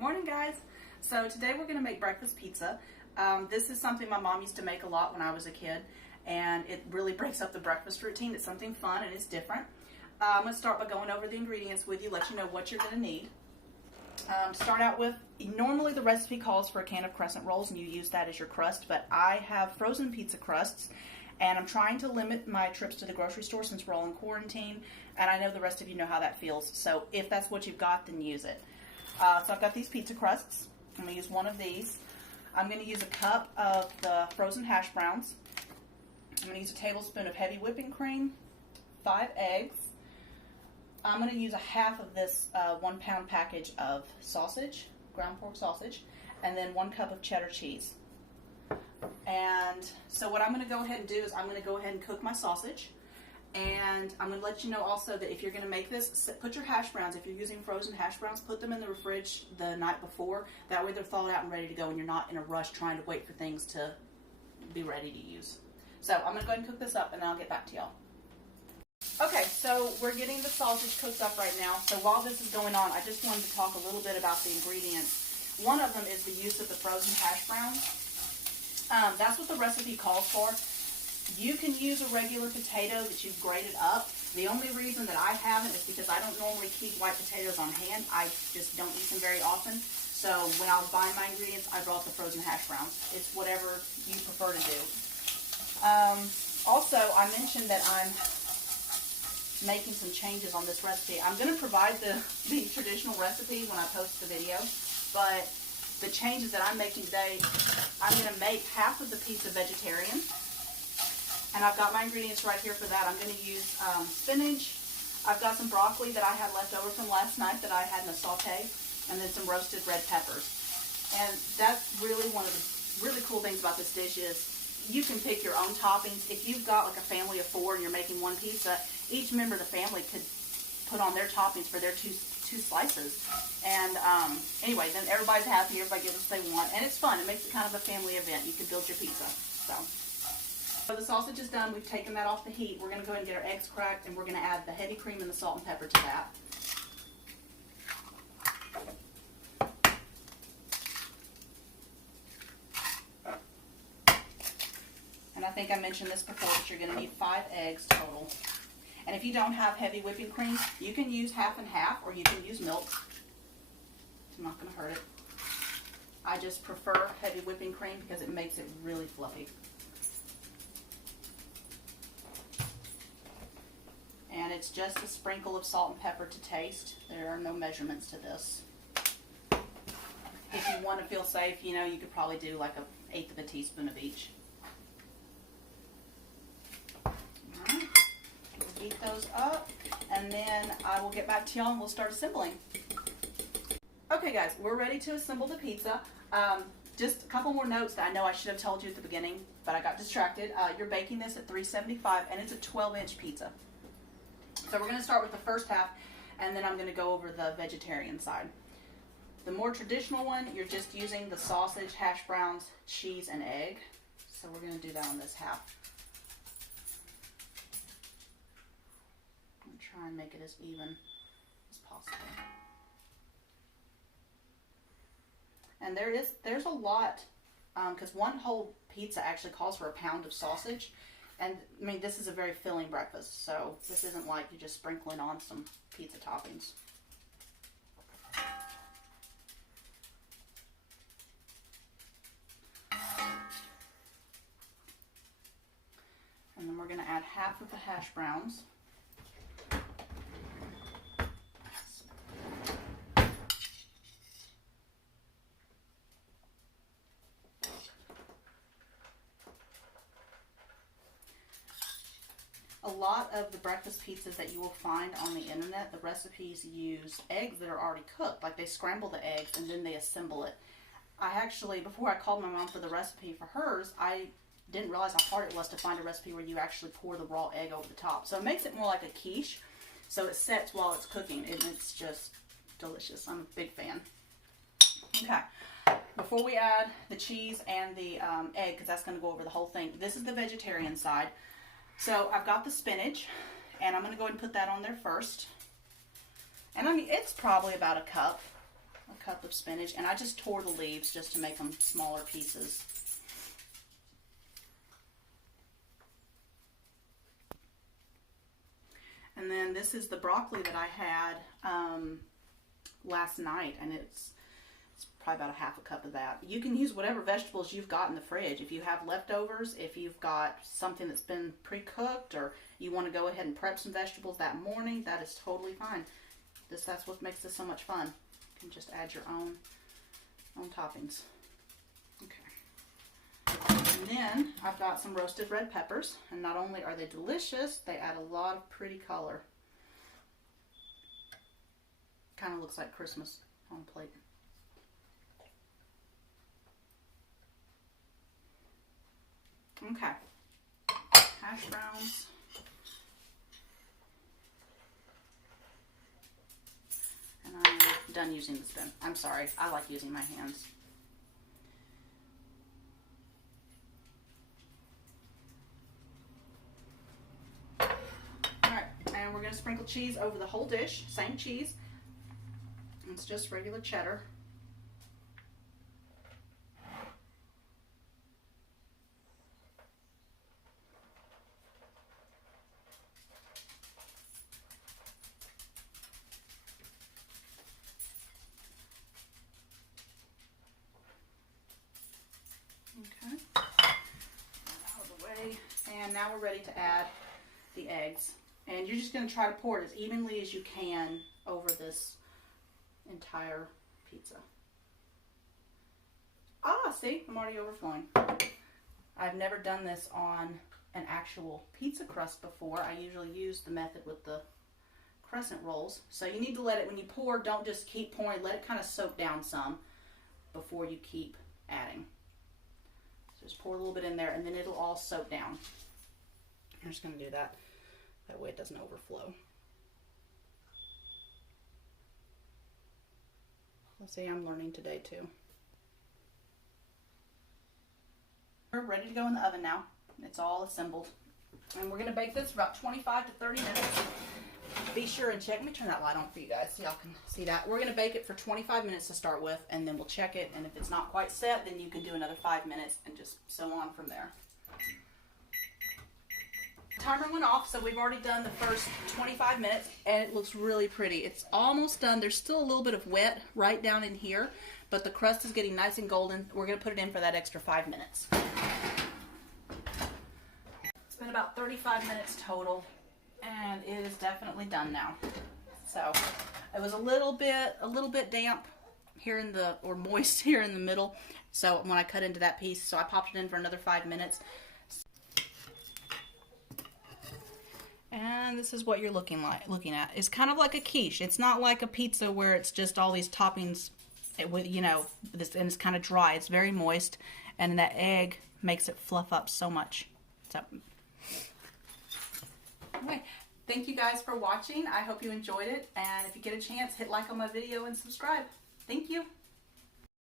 Morning, guys. So today we're going to make breakfast pizza. This is something my mom used to make a lot when I was a kid, and it really breaks up the breakfast routine. It's something fun and it's different. I'm going to start by going over the ingredients with you, let you know what you're going to need. To start out with, normally the recipe calls for a can of crescent rolls and you use that as your crust, but I have frozen pizza crusts and I'm trying to limit my trips to the grocery store since we're all in quarantine, and I know the rest of you know how that feels, so if that's what you've got, then use it. So I've got these pizza crusts. I'm going to use one of these. I'm going to use a cup of the frozen hash browns. I'm going to use a tablespoon of heavy whipping cream, 5 eggs. I'm going to use a half of this 1 pound package of sausage, ground pork sausage, and then 1 cup of cheddar cheese. And so what I'm going to go ahead and do is I'm going to go ahead and cook my sausage. And I'm going to let you know also that if you're going to make this, put your hash browns, if you're using frozen hash browns, put them in the fridge the night before. That way they're thawed out and ready to go and you're not in a rush trying to wait for things to be ready to use. So I'm going to go ahead and cook this up and then I'll get back to y'all. Okay, so we're getting the sausage cooked up right now. So while this is going on, I just wanted to talk a little bit about the ingredients. One of them is the use of the frozen hash browns. That's what the recipe calls for. You can use a regular potato that you've grated up. The only reason that I haven't is because I don't normally keep white potatoes on hand. I just don't eat them very often. So when I was buying my ingredients, I brought the frozen hash browns. It's whatever you prefer to do. Also, I mentioned that I'm making some changes on this recipe. I'm going to provide the traditional recipe when I post the video, but the changes that I'm making today, I'm going to make half of the pizza vegetarian. And I've got my ingredients right here for that. I'm going to use spinach. I've got some broccoli that I had left over from last night that I had in a saute, and then some roasted red peppers. And that's really one of the really cool things about this dish is you can pick your own toppings. If you've got like a family of 4 and you're making one pizza, each member of the family could put on their toppings for their two slices. And anyway, then everybody's happy, everybody gets what they want, and it's fun. It makes it kind of a family event. You can build your pizza. So the sausage is done. We've taken that off the heat. We're going to go ahead and get our eggs cracked, and we're going to add the heavy cream and the salt and pepper to that. And I think I mentioned this before, but you're going to need 5 eggs total. And if you don't have heavy whipping cream, you can use half and half, or you can use milk. It's not going to hurt it. I just prefer heavy whipping cream because it makes it really fluffy. And it's just a sprinkle of salt and pepper to taste. There are no measurements to this. If you want to feel safe, you know, you could probably do like 1/8 of a teaspoon of each. Alright, we'll heat those up, and then I will get back to y'all and we'll start assembling. Okay guys, we're ready to assemble the pizza. Just a couple more notes that I know I should have told you at the beginning, but I got distracted. You're baking this at 375, and it's a 12-inch pizza. So we're going to start with the first half, and then I'm going to go over the vegetarian side. The more traditional one, you're just using the sausage, hash browns, cheese, and egg. So we're going to do that on this half. I'm going to try and make it as even as possible. And there's a lot, because one whole pizza actually calls for 1 pound of sausage. And, I mean, this is a very filling breakfast, so this isn't like you're just sprinkling on some pizza toppings. And then we're going to add half of the hash browns. A lot of the breakfast pizzas that you will find on the internet, the recipes use eggs that are already cooked. Like they scramble the eggs and then they assemble it. I actually, before I called my mom for the recipe for hers, I didn't realize how hard it was to find a recipe where you actually pour the raw egg over the top. So it makes it more like a quiche. So it sets while it's cooking and it's just delicious. I'm a big fan. Okay. Before we add the cheese and the egg, because that's going to go over the whole thing, this is the vegetarian side. So I've got the spinach, and I'm going to go ahead and put that on there first. And I mean, it's probably about a cup. a cup of spinach, and I just tore the leaves just to make them smaller pieces. And then this is the broccoli that I had last night, and it's probably about a half a cup of that. You can use whatever vegetables you've got in the fridge. If you have leftovers, if you've got something that's been pre-cooked, or you want to go ahead and prep some vegetables that morning, that is totally fine. That's what makes this so much fun. You can just add your own toppings. Okay. And then I've got some roasted red peppers, and not only are they delicious, they add a lot of pretty color. Kind of looks like Christmas on a plate. Okay, hash browns. And I'm done using the spoon. I'm sorry, I like using my hands. Alright, and we're going to sprinkle cheese over the whole dish, same cheese. It's just regular cheddar. Okay, out of the way, and now we're ready to add the eggs. And you're just going to try to pour it as evenly as you can over this entire pizza. Ah, see, I'm already overflowing. I've never done this on an actual pizza crust before. I usually use the method with the crescent rolls. So you need to let it, when you pour, don't just keep pouring, let it kind of soak down some before you keep adding. So just pour a little bit in there and then it'll all soak down. I'm just going to do that. That way it doesn't overflow. Let's see, I'm learning today too. We're ready to go in the oven now. It's all assembled. And we're going to bake this for about 25 to 30 minutes. Be sure and check. Let me turn that light on for you guys so y'all can see that. We're going to bake it for 25 minutes to start with, and then we'll check it. And if it's not quite set, then you can do another 5 minutes and just so on from there. Timer went off, so we've already done the first 25 minutes, and it looks really pretty. It's almost done. There's still a little bit of wet right down in here, but the crust is getting nice and golden. We're going to put it in for that extra 5 minutes. It's been about 35 minutes total, and it is definitely done now. So it was a little bit damp here in the, or moist here in the middle. So when I cut into that piece, so I popped it in for another 5 minutes. And this is what you're looking at. It's kind of like a quiche. It's not like a pizza where it's just all these toppings with, you know, this, and it's kind of dry. It's very moist, and that egg makes it fluff up so much. So, anyway, thank you guys for watching. I hope you enjoyed it, and if you get a chance, hit like on my video and subscribe. Thank you.